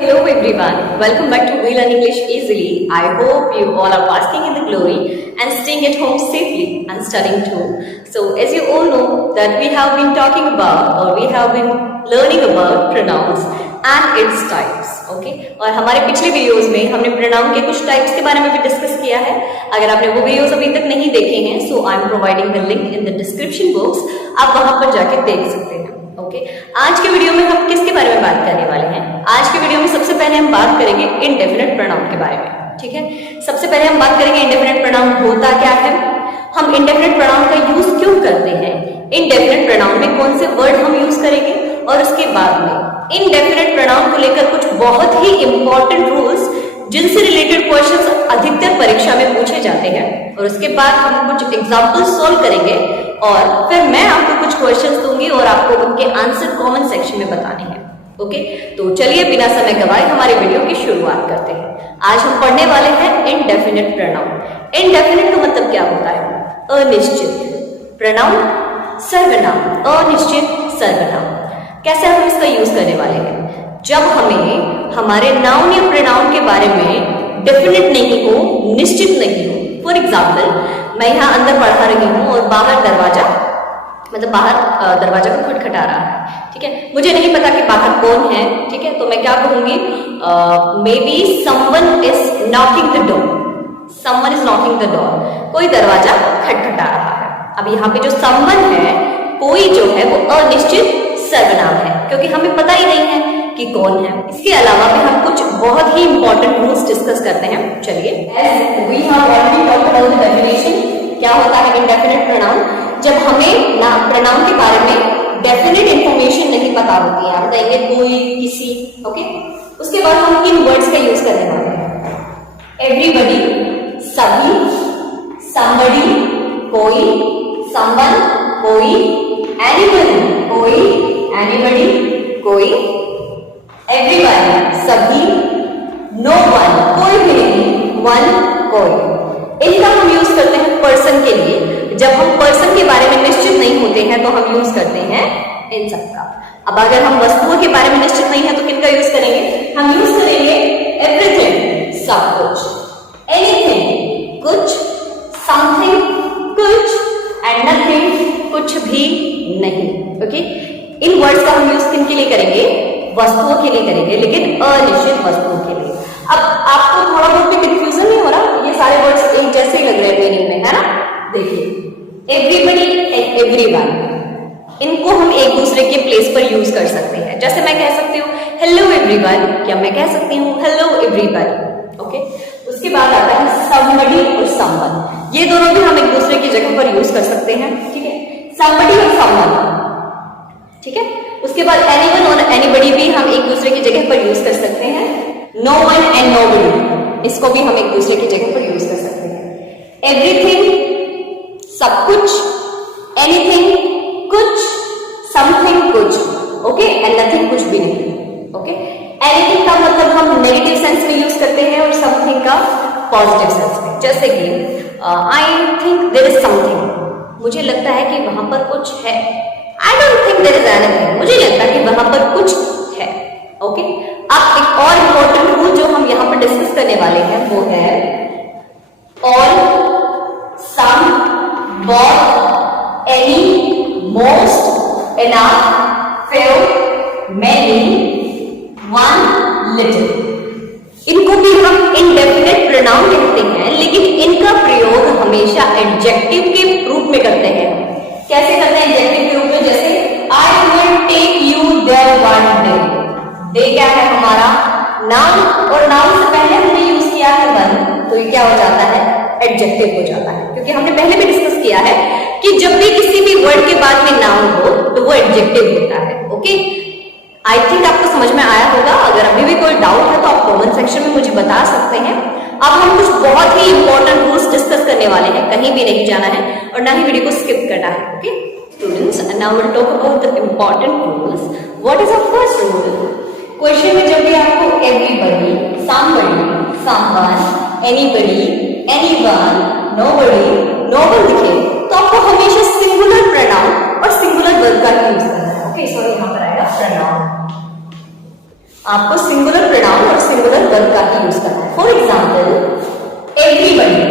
Hello everyone, welcome back to We Learn English Easily. I hope you all are basking in the glory and staying at home safely and studying too. So as you all know that we have been talking about or we have been learning about pronouns and its types. Okay? और हमारे पिछले videos में हमने pronoun के कुछ types के बारे में भी डिस्कस किया है. अगर आपने वो वीडियोस अभी तक नहीं देखे हैं so I am providing the link in the description box. आप वहां पर जाके देख सकते हैं. ओके आज के वीडियो में हम किसके बारे में बात करने वाले हैं? आज के वीडियो में सबसे पहले हम बात करेंगे इंडेफिनिट प्रोनाउन के बारे में. ठीक है, सबसे पहले हम बात करेंगे इंडेफिनिट प्रोनाउन होता क्या है, हम इंडेफिनिट प्रोनाउन का यूज क्यों करते हैं, इंडेफिनिट प्रोनाउन में कौन से वर्ड हम यूज करेंगे और उसके बाद में इंडेफिनिट प्रोनाउन को लेकर कुछ बहुत ही इंपॉर्टेंट रूल्स जिनसे रिलेटेड क्वेश्चंस अधिकतर परीक्षा में पूछे जाते हैं और उसके बाद हम कुछ एग्जांपल सॉल्व करेंगे और फिर मैं आपको कुछ क्वेश्चंस दूंगी और आपको उनके आंसर कमेंट सेक्शन में बताने हैं. ओके, तो चलिए बिना समय गवाए हमारे वीडियो की शुरुआत करते हैं. आज हम पढ़ने वाले हैं इंडेफिनिट प्रोनाउन. इंडेफिनिट का मतलब क्या होता है? अनिश्चित. प्रोनाउन सर्वनाम, अनिश्चित सर्वनाम. कैसे हम इसका यूज करने वाले हैं? जब हमें हमारे नाउन या प्रोनाउन के बारे में डेफिनेट नहीं हो, निश्चित नहीं हो. फॉर एग्जाम्पल मैं यहाँ अंदर पढ़ा रही हूँ और बाहर दरवाजा को खटखटा रहा है. ठीक है, मुझे नहीं पता कि बाहर कौन है. ठीक है, तो मैं क्या कहूंगी? May be someone is knocking the door. Someone is knocking the door. कोई दरवाजा खटखटा रहा है. अब यहाँ पे जो समवन है, कोई जो है वो अनिश्चित सर्वनाम है क्योंकि हमें पता ही नहीं है कि कौन है. इसके अलावा भी हम कुछ बहुत ही इंपॉर्टेंट रूल्स डिस्कस करते हैं. चलिए, we have already talked about the definition. क्या होता है इंडेफिनिट प्रोनाउन? जब हमें ना प्रोनाउन के बारे में डेफिनेट इंफॉर्मेशन नहीं पता होती है, हम कहेंगे कोई, किसी. ओके, उसके बाद हम किन वर्ड्स का यूज करने वाले हैं? एवरीबडी, सभी, समबडी, कोई, समवन, कोई, एनीबडी, कोई, एनीबडी, कोई, एवरीवन, सभी, नो वन, कोई भी नहीं, वन, कोई. इनका हम यूज करते हैं पर्सन के लिए. जब हम पर्सन के बारे में निश्चित नहीं होते हैं तो हम यूज करते हैं इन सबका. अब अगर हम वस्तुओं के बारे में निश्चित नहीं है तो किनका यूज करेंगे? हम यूज करेंगे एवरीथिंग, सब कुछ, एनीथिंग, कुछ, समथिंग, कुछ, एंड नथिंग, कुछ भी नहीं. ओके, इन वर्ड्स का हम यूज किनके लिए करेंगे? वस्तुओं के लिए करेंगे, लेकिन अनिश्चित वस्तुओं के लिए. अब आपको थोड़ा बहुत भी कंफ्यूजन नहीं हो रहा? ये सारे वर्ड्स एक जैसे ही लग रहे हैं मीनिंग में, है ना? देखिए, एवरीबडी एंड एवरीवन, इनको हम एक दूसरे के प्लेस पर यूज कर सकते हैं. जैसे मैं कह सकती हूँ हेलो एवरीवन, क्या मैं कह सकती हूँ हेलो एवरीबडी. ओके, उसके बाद आता है समबडी और समवन. ये दोनों भी हम एक दूसरे की जगह पर यूज कर सकते हैं. ठीक है, समबडी और समवन. ठीक है, उसके बाद एनीवन और एनीबडी भी हम एक दूसरे की जगह पर यूज कर सकते हैं. नो वन एंड नोबडी, इसको भी हम एक दूसरे की जगह पर यूज कर सकते हैं. एवरीथिंग, सब कुछ, एनीथिंग, कुछ, समथिंग, कुछ. ओके, एंड नथिंग, कुछ भी नहीं. ओके, एनीथिंग का मतलब हम नेगेटिव सेंस में यूज करते हैं और समथिंग का पॉजिटिव सेंस में. जैसे कि I think there is something, मुझे लगता है कि वहां पर कुछ है. I don't think there is anything, मुझे लगता है कि वहां पर कुछ है. ओके, अब एक और इंपॉर्टेंट रूल जो हम यहाँ पर डिस्कस करने वाले हैं वो है all, some, both, any, most, enough, few, many, one, little. इनको भी हम इंडेफिनिट प्रोनाउन कहते हैं, लेकिन इनका प्रयोग हमेशा एडजेक्टिव के रूप में करते हैं. कैसे करते हैं एडजेक्टिव के रूप में? जैसे I will take you there one day. Day क्या है हमारा? नाउन, और नाउन से पहले हमने यूज किया है वन, तो ये क्या हो जाता है? एडजेक्टिव हो जाता है. क्योंकि हमने पहले भी डिस्कस किया है कि जब भी किसी भी वर्ड के बाद में नाउन हो तो वो एडजेक्टिव होता है. ओके, आई थिंक आपको समझ में आया होगा. अगर अभी भी कोई डाउट है तो आप कमेंट सेक्शन में मुझे बता सकते हैं. अब हम कुछ बहुत ही इंपॉर्टेंट रूल्स डिस्कस करने वाले हैं. कहीं भी नहीं जाना है और ना ही वीडियो को स्किप करना है. Okay students, and now will talk about the important rules. What is our first rule? Question में जब भी आपको everybody, somebody, someone, anybody, anyone, nobody, no one दिखे तो आपको हमेशा सिंगुलर प्रोनाउन और सिंगुलर वर्ब का यूज करना है. ओके, सो यहाँ पर आएगा प्रोनाउन. आपको सिंगुलर प्रोनाउन और सिंगुलर वर्ब का ही यूज करना है। फॉर एग्जाम्पल एवरीबडी,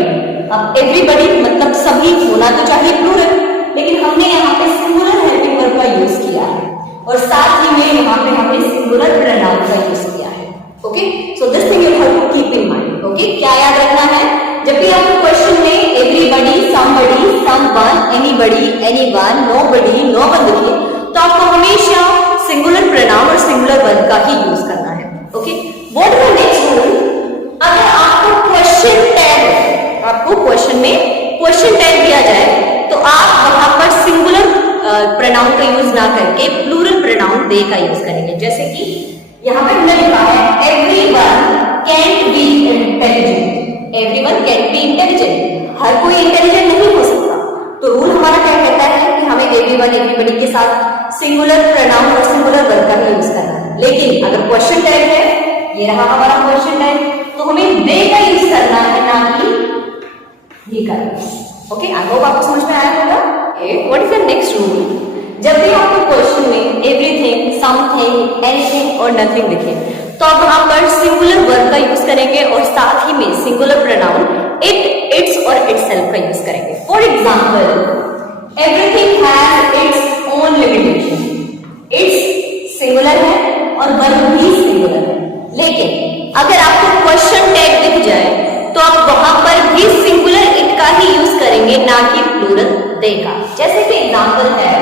अब एवरीबडी मतलब सभी होना तो चाहिए प्लूरल, लेकिन हमने यहाँ पे सिंगुलर हेल्पिंग वर्ब का यूज किया है और साथ ही में यहाँ पे हमने सिंगुलर प्रोनाउन का यूज किया है। Okay, so this thing you have to keep in mind. Okay, क्या याद रखना है, जब भी आपको क्वेश्चन में everybody, somebody, someone, anybody, anyone, nobody, no one दिखे तो आपको हमेशा सिंगुलर प्रोनाउन और सिंगुलर वर्ब का ही यूज करना है। Okay, what is the next rule, अगर आपको क्वेश्चन टैग, आपको क्वेश्चन में क्वेश्चन टैग दिया जाए तो आप वहां पर सिंगुलर प्रोनाउन का यूज ना करके प्लूरल प्रोनाउन दे का यूज करेंगे। जैसे कि यहाँ पर हमने लिखा है everyone can be intelligent, everyone can be intelligent, हर कोई इंटेलिजेंट नहीं हो सकता। तो रूल हमारा क्या कहता है कि हमें एवरीवन एवरीबडी के साथ सिंगुलर प्रोनाउन और सिंगुलर वर्ब का ही यूज करना है। लेकिन अगर क्वेश्चन टैग है, ये रहा हमारा क्वेश्चन टैग, तो हमें दे का यूज करना है, ना कि ही का। ओके, आई होप आपको समझ में आया होगा। What is the next rule, जब भी आपको क्वेश्चन में एवरीथिंग, समथिंग, एनीथिंग और नथिंग दिखे तो आप वहां पर सिंगुलर वर्ब का यूज करेंगे और साथ ही में सिंगुलर प्रोनाउन इट, इट्स और इटसेल्फ का यूज करेंगे। For example everything has its own limitation, it's singular है और वर्ब भी सिंगुलर है, लेकिन अगर आपको क्वेश्चन टैग दिख जाए तो आप वहां पर भी सिंगुलर इट का ही यूज करेंगे, ना कि प्लूरल दे का। जैसे कि एग्जांपल है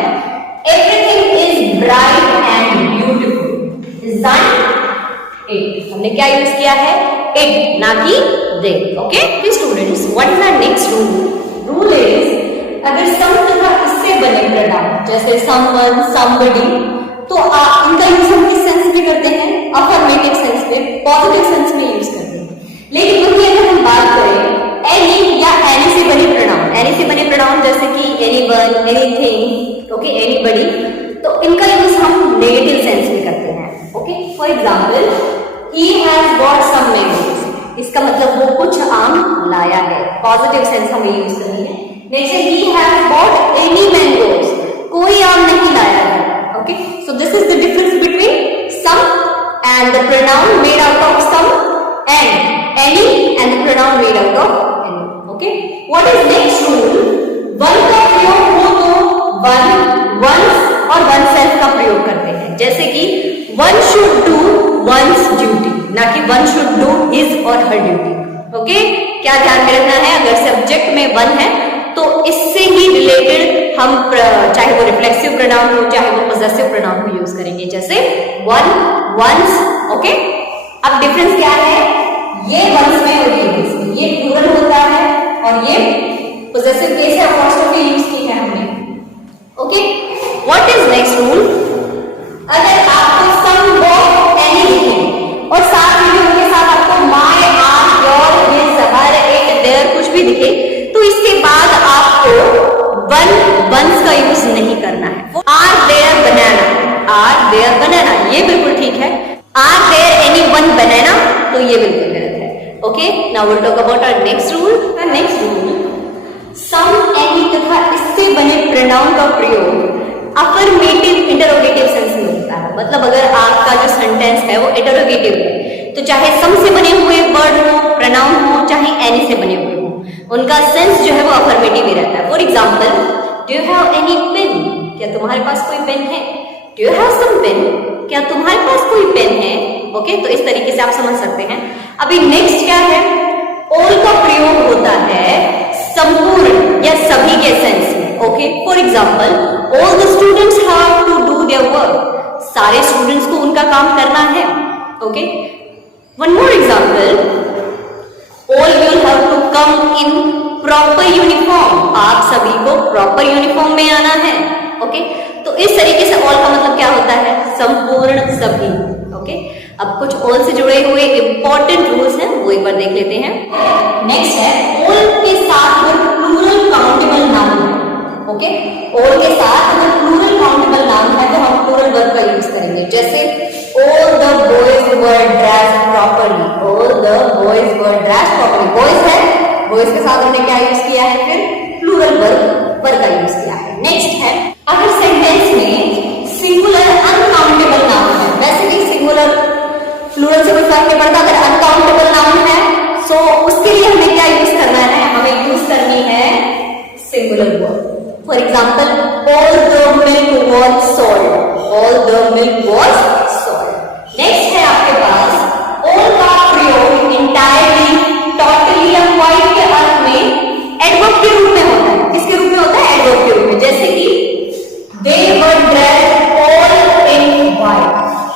everything is bright and beautiful, is that it, हमने क्या यूज किया है, इट, ना कि they. Okay students, what is the next rule, rule is अगर सम तथा इससे बने प्रोनाउन जैसे समवन, समबडी, तो आप इनका यूज हम किस सेंस में करते हैं, अफर्मेटिव सेंस में, पॉजिटिव सेंस में यूज करते हैं। लेकिन वही अगर हम बात करें एनी या एनी से बने प्रोनाउन, एनी से बने प्रोनाउन जैसे कि एनीवन, एनीथिंग, ओके, एनीबडी, तो इनका यूज हम नेगेटिव सेंस में करते हैं। Okay, for example he has got some mangoes, इसका मतलब वो कुछ आम लाया है, पॉजिटिव सेंस हमें यूज करनी है। Next he has got any mangoes, कोई आम नहीं लाया है। Okay, so this is the difference between some and the pronoun made out of some and any and the pronoun made out of any. Okay, what is next rule, one का प्रयोग हो तो one, once और oneself का प्रयोग करते हैं। जैसे कि one should do one's duty, ना कि one should do his or her duty। Okay, क्या ध्यान में रखना है, अगर सब्जेक्ट में वन है तो इससे ही रिलेटेड हम चाहे वो रिफ्लेक्सिव प्रोनाउन हो चाहे वो पॉजेसिव प्रोनाउन को यूज करेंगे, जैसे वन, वंस। ओके, अब डिफरेंस क्या है, ये वंस में और ये केस में, ये प्लूरल होता है और ये पॉजेसिव केस है, अपोस्ट्रोफी यूज की है हमने। Okay, what is next rule, अगर आपको सम, बोथ, एनी दिखे और साथ में उनके साथ आपको my, our, your, his, her, it, their कुछ भी दिखे तो इसके बाद आपको वन, वंस का यूज नहीं करना है। आर देयर बनाना, आर देयर बनाना, ये बिल्कुल ठीक है। आर देयर एनी वन बनाना, तो ये बिल्कुल गलत है। Okay, now will talk about our next rule. Next rule, some, any तथा इससे बने प्रोनाउन का प्रयोग अफर्मेटिव इंटरोगेटिव सेंस में होता है। मतलब अगर आपका जो सेंटेंस है वो इंटरोगेटिव है तो चाहे सम से बने हुए वर्ड हो, प्रोनाउन हो, चाहे एनी से बने हुए हो, उनका सेंस जो है वो अफर्मेटिव ही रहता है। For example, do you have any pen, क्या तुम्हारे पास कोई पेन है, do you have some pen, क्या तुम्हारे पास कोई पेन है। ओके, तो इस तरीके से आप समझ सकते हैं। अभी नेक्स्ट क्या है, ऑल का प्रयोग होता है संपूर्ण या सभी के सेंस में। Okay, for example, all the students have to do their work, सारे स्टूडेंट्स को उनका काम करना है। Okay, one more example, all will have to come in proper uniform, आप सभी को प्रॉपर यूनिफॉर्म में आना है। ओके, तो इस तरीके से ऑल का मतलब क्या होता है, संपूर्ण, सभी। ओके, अब कुछ ऑल से जुड़े हुए इंपॉर्टेंट रूल्स हैं, वो एक बार देख लेते हैं। नेक्स्ट है, ऑल के साथ अगर प्लूरल काउंटेबल नाउन है, ओके, ऑल के साथ अगर प्लूरल काउंटेबल नाउन है तो हम प्लूरल वर्ब का यूज करेंगे। जैसे all the boys were dressed properly, all the boys were dressed properly, boys है, boys के साथ हमने क्या यूज किया है, फिर प्लूरल वर्ब का यूज किया है। नेक्स्ट है, अगर सेंटेंस में सिंगुलर अनकाउंटेबल नाउन है, वैसे भी सिंगुलर कोई फर्क नहीं पड़ता। अगर अनकाउंटेबल नाउन है सो उसके लिए हमें क्या यूज करना है, हमें यूज करनी है singular verb. For example, all the milk was sold, all the milk was sold. Next है आपके पास ऑल का प्रयोग इंटायरली, टोटली या क्वाइट के अर्थ में एडवर्ब के रूप में होता है। किसके रूप में होता है? एडवर्ब के रूप में। जैसे कि they were dressed all in white,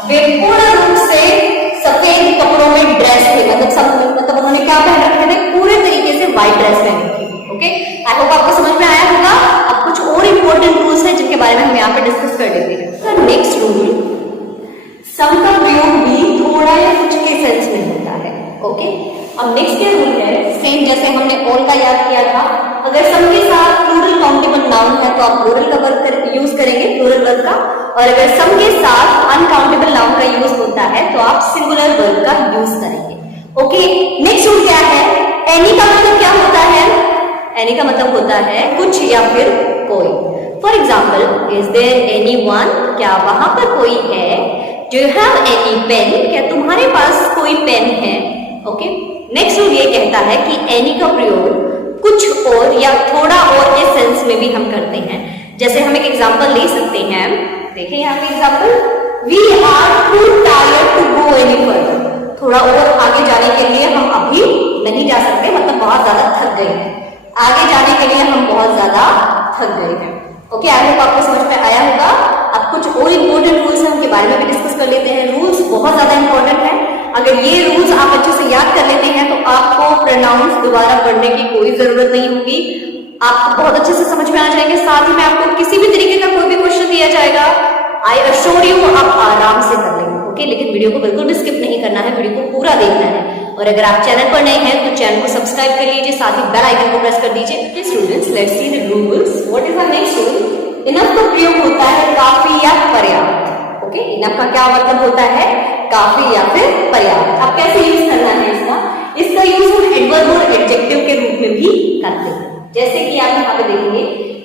वे पूर्ण रूप से सफेद कपड़ों में ड्रेस थे, मतलब उन्होंने क्या पहन रखे थे? पूरे तरीके से व्हाइट ड्रेस पहन रखी थी। ओके, आई होप आपको समझ में आया होगा। अब कुछ और इंपॉर्टेंट रूल्स हैं जिनके बारे में हम यहाँ पे डिस्कस कर लेते हैं। नेक्स्ट रूल, सम का प्रयोग भी थोड़ा या कुछ के सेंस में होता है। ओके, अब नेक्स्ट ये रूल है, सेम जैसे हमने ऑल का याद किया था, अगर सम के साथ प्लूरल काउंटेबल नाउन है तो आप प्लूरल का वर्ब यूज करेंगे, प्लूरल वर्ब का। और अगर सम के साथ अनकाउंटेबल नाउन का यूज होता है तो आप सिंगुलर वर्ब का यूज करेंगे। ओके, नेक्स्ट रूल क्या है? एनी का मतलब क्या होता है? एनी का मतलब होता है कुछ या फिर कोई। For example, is there any one, क्या वहां पर कोई है? Do you have any pen, क्या तुम्हारे पास कोई पेन है? ओके, नेक्स्ट रूल ये कहता है कि एनी का प्रयोग कुछ और या थोड़ा और के सेंस में भी हम करते हैं। जैसे हम एक एग्जांपल ले सकते हैं, देखिए यहाँ पे example, we are too tired to go any further, थोड़ा और आगे जाने के लिए हम अभी नहीं जा सकते, मतलब बहुत ज्यादा थक गए हैं। आगे जाने के लिए हम बहुत ज्यादा थक गए हैं। ओके, आई होप आपको समझ में आया होगा। अब कुछ और इंपॉर्टेंट रूल्स हैं, उनके बारे में भी डिस्कस कर लेते हैं। रूल्स बहुत ज्यादा इंपॉर्टेंट है, अगर ये रूल्स आप अच्छे से याद कर लेते हैं तो आपको प्रोनाउंस दोबारा पढ़ने की कोई जरूरत नहीं होगी, आपको बहुत अच्छे से समझ में आ जाएंगे। साथ ही में आपको किसी भी तरीके का कोई भी क्वेश्चन दिया जाएगा, आई अश्योर यू आप आराम से कर लेंगे। ओके, लेकिन वीडियो को बिल्कुल भी स्किप नहीं करना है, वीडियो को पूरा देखना है। और अगर आप चैनल पर नए हैं तो चैनल को सब्सक्राइब कर लीजिए, साथ ही बेल आइकन को प्रेस कर दीजिए। Students, let's see the rules. What is the next rule? Enough का प्रयोग होता है काफी या पर्याप्त। ओके, इनफ का क्या मतलब होता है? काफी या फिर पर्याप्त। अब कैसे यूज करना है इसका यूज हम एडवर्ब और एडजेक्टिव के रूप में भी करते हैं। जैसे कि आप यहाँ पे देखेंगे,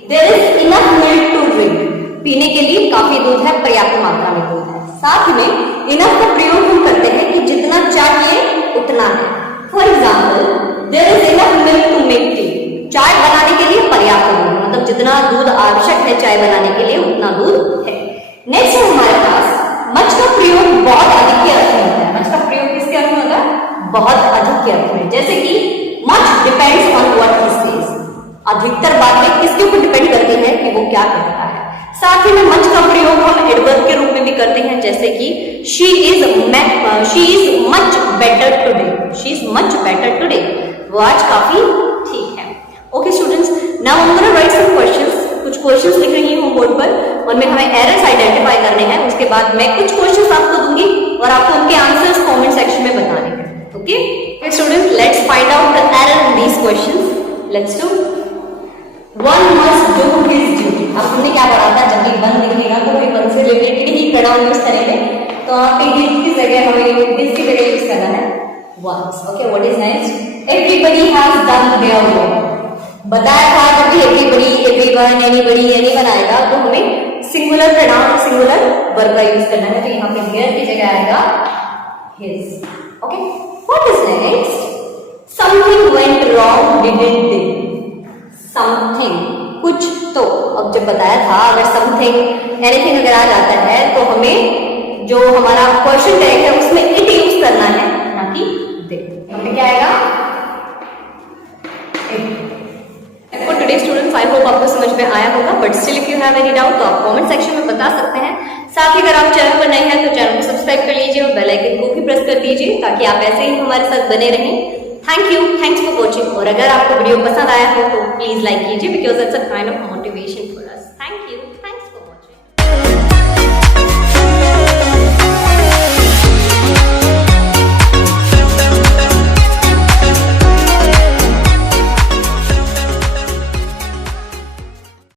there is enough milk to drink, पीने के लिए काफी दूध है, पर्याप्त मात्रा में दूध है। साथ में इनफ का प्रयोग हम करते हैं कि जितना चाहिए उतना है। For example, there is enough milk to make tea, चाय बनाने के लिए पर्याप्त दूध, मतलब जितना दूध आवश्यक है चाय बनाने के लिए उतना दूध है। नेक्स्ट है हमारे पास मच का प्रयोग बहुत अधिक के अर्थ में होता है। मच का प्रयोग किसके अर्थ में होता है? बहुत अधिक के अर्थ में। जैसे कि much depends on what he says, अधिकतर बातें किसके ऊपर डिपेंड करती है कि वो क्या कहता है। साथ ही में मच का प्रयोग हम एडवर्ब के रूप में भी करते हैं, जैसे कि she is much better today, she is much better today, वो आज काफी ठीक है। Okay students, now I am gonna write some questions. कुछ क्वेश्चंस लिख रही हूँ बोर्ड पर, उनमें हमें एरर्स आइडेंटिफाई करने हैं। उसके बाद मैं कुछ क्वेश्चंस आपको दूंगी और आपको उनके आंसर्स कमेंट सेक्शन में बताने हैं। Okay students, let's find out the error in these questions. Let's do. One must do his duty. अब हमने क्या पढ़ा था, जब भी वन लिखेगा तो कोई वन से रिलेटेड ही प्रोनाउन यूज करेंगे, तो यहाँ पे हिज की जगह हमें हिज की जगह यूज करना है once. Okay, what is next? Everybody has done their work. बताया था जब भी एवरीबॉडी, एवरीवन, एनीबॉडी, एनीवन आएगा तो हमें सिंगुलर प्रोनाउन, सिंगुलर वर्ब का यूज करना है। तो यहाँ पे देयर की जगह आएगा his. Okay, what is next? Something went wrong didn't it. Something, कुछ तो, अब जब बताया था अगर समथिंग, एनीथिंग अगर आ जाता है तो हमें जो हमारा क्वेश्चन टैग है उसमें इट यूज करना है, ना कि दे। हमें क्या आएगा? For today students, I hope आपको समझ में आया होगा, but still if you have any doubt तो आप कमेंट सेक्शन में बता सकते हैं। साथ ही अगर आप चैनल पर नए हैं तो चैनल को सब्सक्राइब कर लीजिए और बेल आइकन को भी प्रेस कर दीजिए ताकि आप ऐसे ही हमारे साथ बने रहें। Thank you, thanks for watching. और अगर आपको वीडियो पसंद आया हो तो प्लीज लाइक कीजिए, because it's a kind of motivation for us. Thank you.